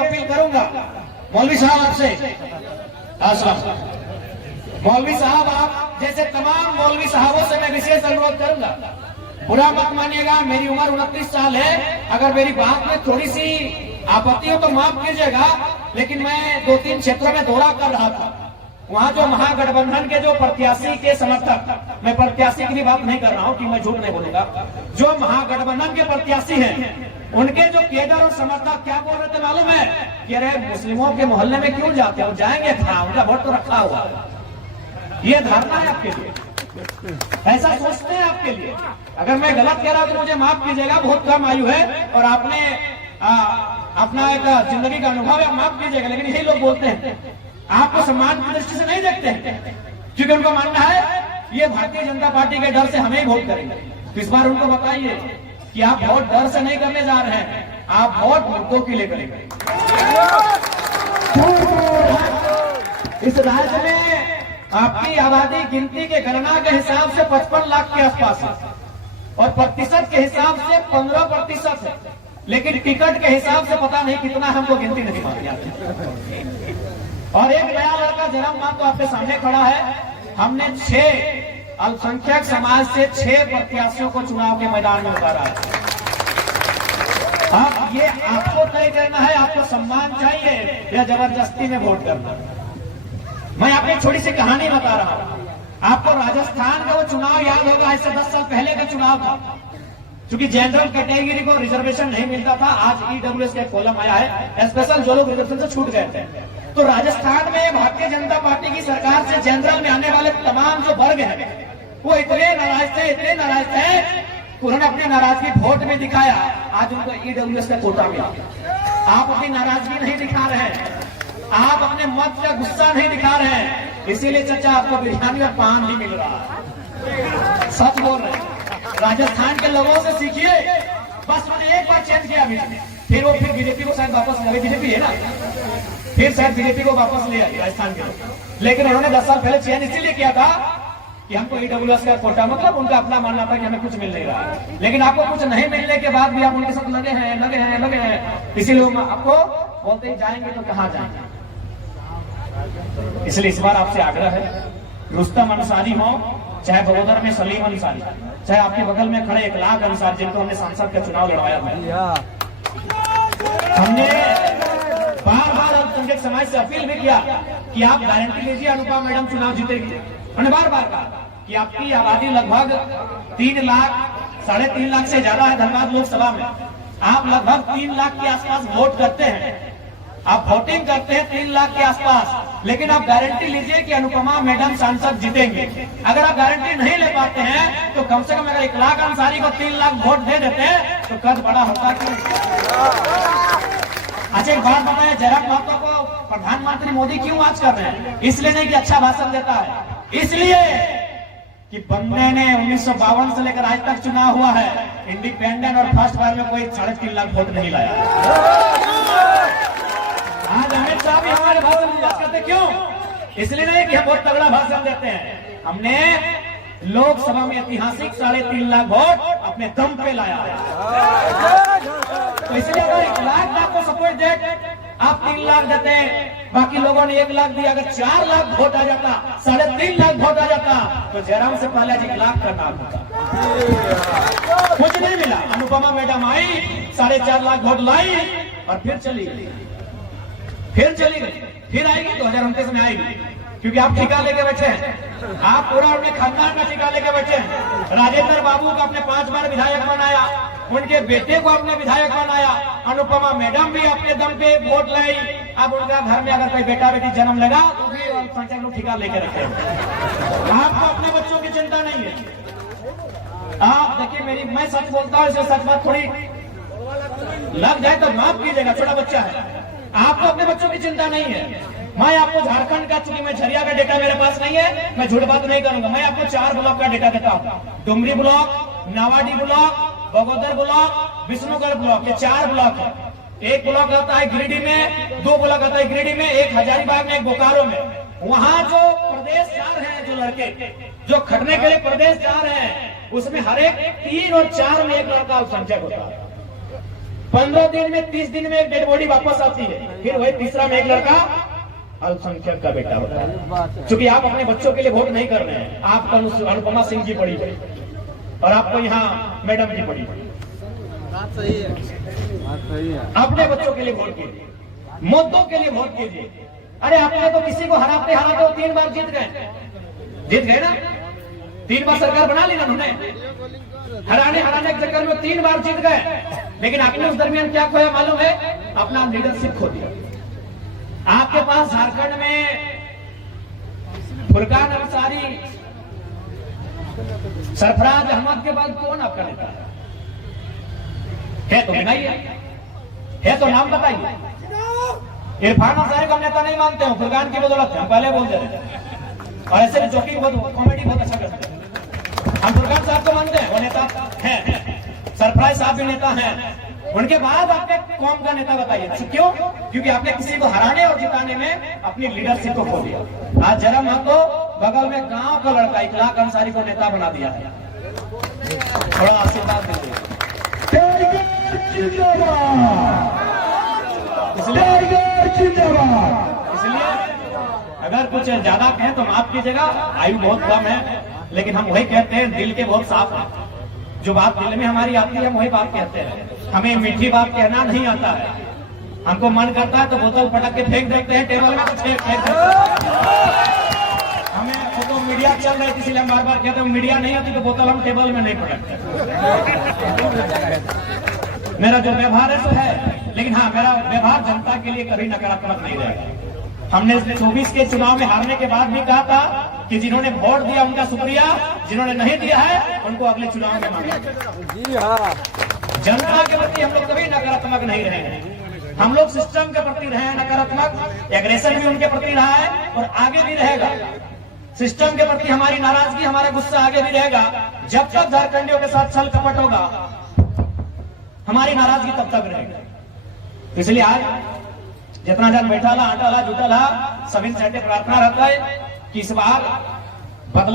Appeal करूंगा मौलवी साहब आपसे, मौलवी साहब आप जैसे तमाम मौलवी साहबों से मैं विशेष अनुरोध करूंगा, बुरा मत मानिएगा। मेरी उम्र 29 साल है, अगर मेरी बात में थोड़ी सी आपत्ति हो तो माफ कीजिएगा, लेकिन मैं 2-3 क्षेत्रों में दौरा कर रहा था। वहां जो महागठबंधन के जो प्रत्याशी के समर्थक, मैं प्रत्याशी की भी बात नहीं कर रहा हूं कि मैं झूठ नहीं बोलूंगा, जो महागठबंधन के प्रत्याशी हैं उनके जो केडर और समर्थक क्या बोल रहे थे मालूम है कि अरे मुस्लिमों के मोहल्ले में क्यों जाते हो, जाएंगे था, उनका वोट तो रखा हुआ। ये धारणा है आपके लिए, ऐसा सोचते हैं आपके लिए। अगर मैं गलत कह रहा हूं तो मुझे माफ कीजिएगा, बहुत कम आयु है और आपने अपना एक जिंदगी का अनुभव है, माफ कीजिएगा, लेकिन यही लोग बोलते हैं आपको सम्मान की दृष्टि से नहीं देखते हैं, क्योंकि उनको मानना है ये भारतीय जनता पार्टी के डर से हमें ही वोट करेंगे। तो इस बार उनको बताइए कि आप वोट डर से नहीं करने जा रहे हैं, आप वोट मुद्दों के लिए करेंगे। इस राज्य में आपकी आबादी गिनती के गणना के हिसाब से 55 लाख के आसपास है और प्रतिशत के हिसाब से 15% है, लेकिन टिकट के हिसाब से पता नहीं कितना, हमको गिनती नहीं मालूम आती। और एक नया लड़का जन्म मान तो आपके सामने खड़ा है। हमने 6 अल्पसंख्यक समाज से 6 प्रत्याशियों को चुनाव के मैदान में उतारा है। अब ये आपको तय करना है, आपको सम्मान चाहिए या जबरदस्ती में वोट करना। मैं आपको एक छोटी सी कहानी बता रहा हूं। आपको राजस्थान का वो चुनाव याद होगा, इससे 10 साल पहले का चुनाव था। क्योंकि जनरल कैटेगरी को रिजर्वेशन नहीं मिलता था, आज ईडब्ल्यूएस का कॉलम आया है, स्पेशल जो लोग रिजर्वेशन से छूट गए थे। तो राजस्थान में भारतीय जनता पार्टी की सरकार से जनरल में आने वाले तमाम जो वर्ग हैं वो इतने नाराज थे उन्होंने अपनी नाराजगी वोट में दिखाया। आज उनको ईडब्ल्यूएस का कोटा मिला। आप अपनी नाराजगी नहीं दिखा रहे हैं, आप अपने मत का गुस्सा नहीं दिखा रहे हैं, इसीलिए चचा आपको बिरयानी और पान नहीं मिल रहा है। सच बोल रहे हैं, राजस्थान के लोगों से सीखिए। बस मैंने एक बार चेंज किया, फिर बीजेपी को शायद वापस ले, बीजेपी है ना, फिर शायद बीजेपी को वापस ले आई राजस्थान के लोग। लेकिन उन्होंने 10 साल पहले चेंज इसीलिए किया था कि हमको ईडब्ल्यूएस का कोटा, मतलब उनका अपना मानना था कि हमें कुछ मिल नहीं रहा है। लेकिन आपको कुछ नहीं मिलने के बाद भी आप उनके साथ लगे हैं, इसीलिए आपको बोलते ही जाएंगे तो कहाँ जाएंगे। इसलिए इस बार आपसे आग्रह है, रुस्तम अंसारी हो, चाहे बड़ोदर में सलीम अंसारी, चाहे आपके बगल में खड़े 1 लाख अंसारी जिनको हमने सांसद का चुनाव लड़वाया था, हमने बार-बार अल्पसंख्यक समाज से अपील भी किया कि आप गारंटी लीजिए अनुपमा मैडम चुनाव जीतेगी। मैंने बार-बार कहा कि आपकी आबादी लगभग 3 लाख 3.5 लाख से ज्यादा है धनबाद लोकसभा में, आप लगभग 3 लाख के आसपास वोट करते हैं, आप वोटिंग करते हैं 3 लाख के आसपास, लेकिन आप गारंटी लीजिए कि अनुपमा मैडम सांसद जीतेंगे। अगर आप गारंटी नहीं ले पाते हैं तो कम से कम अगर 1 लाख अंसारी को 3 लाख वोट दे देते हैं तो कद बड़ा होता क्यों। अच्छा एक बात बताएं, जयराम महतो को प्रधानमंत्री मोदी क्यों आज कर रहे हैं? इसलिए नहीं कि अच्छा भाषण देता है, इसलिए कि बंदे ने 1952 से लेकर आज तक चुनाव हुआ है, इंडिपेंडेंट और फर्स्ट बार में कोई 3.5 लाख वोट नहीं लाया। आज अमित शाह भी हमारे भाषण करते, क्यों? इसलिए नहीं कि हम बहुत तगड़ा भाषण देते हैं, हमने लोकसभा में ऐतिहासिक 3.5 लाख वोट अपने दम पे लाया है। तो इसलिए अगर 1 लाख को सपोर्ट दे, आप 3 लाख देते हैं, बाकी लोगों ने 1 लाख दिया, अगर 4 लाख वोट आ जाता, 3.5 लाख वोट आ जाता तो जयराम से पहले 1 लाख का नाम होता। कुछ नहीं मिला, अनुपमा मैडम आई, 4.5 लाख वोट लाई और फिर चली गई, फिर आएगी 2029 में आएगी, क्योंकि आप ठिका लेके बैठे हैं, आप पूरा अपने खानदान का ठिका लेके बैठे हैं। राजेंद्र बाबू को अपने 5 बार विधायक बनाया, उनके बेटे को अपने विधायक बनाया, अनुपमा मैडम भी अपने दम पे वोट लाई। अब उनका घर में अगर कोई बेटा बेटी जन्म लेगा तो भी अल्पसंख्यक लोग ठिका लेके रखे। आपको अपने बच्चों की चिंता नहीं है। आप देखिए, मैं सच बोलता हूँ, इसे सच बात थोड़ी लग जाए तो माफ कीजिएगा, छोटा बच्चा है, आपको अपने बच्चों की चिंता नहीं है। मैं आपको झारखंड का, चूंकि मैं झरिया का डेटा मेरे पास नहीं है, मैं झूठ बात नहीं करूंगा, मैं आपको 4 ब्लॉक का डेटा देता हूँ। Dumri block, Nawadih block, Bagodar block, Vishnugarh block, ये 4 ब्लॉक है। एक ब्लॉक आता है गिरिडीह में, 2 ब्लॉक आता है गिरिडीह में, एक हजारीबाग में, एक बोकारो में। वहां जो प्रदेश जा रहे हैं, जो लड़के जो खटने के लिए प्रदेश जा रहे हैं, उसमें हर एक 3 और 4 में एक लड़का अल्पसंख्यक होता है। 15 दिन में 30 दिन में एक डेड बॉडी वापस आती है, फिर वही तीसरा में एक लड़का अल्पसंख्यक का बेटा होता है। क्योंकि आप अपने बच्चों के लिए वोट नहीं कर रहे हैं, आपको अनुपमा सिंह जी पड़ी और आपको यहाँ मैडम जी पड़ी। बात सही है। अपने बच्चों के लिए वोट कीजिए, मुद्दों के लिए वोट कीजिए। अरे आपने तो किसी को हराते हराते 3 बार जीत गए ना, 3 बार सरकार बना ली ना उन्होंने। हराने के चक्कर में 3 बार जीत गए, लेकिन आपने उस दरमियान क्या खोया मालूम है? अपना लीडरशिप खो दिया। आपके पास झारखंड में फुरकान अंसारी, सरफराज अहमद के बाद कौन आपका नेता है? तो बनाइए, है तो नाम बताइए। इरफान अंसारी को हम नेता नहीं मानते हो, फुरकान की बदौलत है, हम पहले बोल दे रहे हैं। और ऐसे भी जोकिंग बहुत, कॉमेडी बहुत अच्छा करते हैं। हम फुरकान साहब को मानते हैं, वो नेता हैं। सरफराज साहब भी नेता हैं। उनके बाद आपके कौम का नेता बताइए, क्यों? क्योंकि आपने किसी को हराने और जिताने में अपनी लीडरशिप को खो दिया। आज जरा मान लो बगल में गांव का लड़का इखलाक अंसारी को नेता बना दिया है। थोड़ा आशीर्वाद दीजिए। इसलिए अगर कुछ ज्यादा कहें तो माफ कीजिएगा, आयु बहुत कम है, लेकिन हम वही कहते हैं, दिल के बहुत साफ है। जो बात दिल में हमारी आती है हम वही बात कहते हैं। हमें मीठी बात कहना नहीं आता है। हमको मन करता है तो बोतल पटक के फेंक देते हैं टेबल में, तो फेंक देते हैं। हमें वो तो मीडिया चल रही थी इसलिए हम बार बार कहते हैं, मीडिया नहीं आती तो बोतल हम टेबल में नहीं पटकते। मेरा जो व्यवहार है सो है, लेकिन हाँ, मेरा व्यवहार जनता के लिए कभी नकारात्मक नहीं रहेगा। हमने 24 के चुनाव में हारने के बाद भी कहा था कि जिन्होंने वोट दिया उनका शुक्रिया, जिन्होंने नहीं दिया है उनको अगले चुनाव में मांगेंगे। जी हाँ, जनता के प्रति हम लोग कभी नकारात्मक नहीं रहे। हम लोग सिस्टम के प्रति रहे हैं नकारात्मक, एग्रेशन भी उनके प्रति रहा है और आगे भी रहेगा। सिस्टम के प्रति हमारी नाराजगी, हमारा गुस्सा आगे भी रहेगा। जब तक झारखंडियों के साथ छल कपट होगा, हमारी नाराजगी तब तक रहेगी। इसलिए आज जितना जन बैठा ला, आटा ला, जुटा ला, सभी से प्रार्थना रहता है कि इस बार बदलाव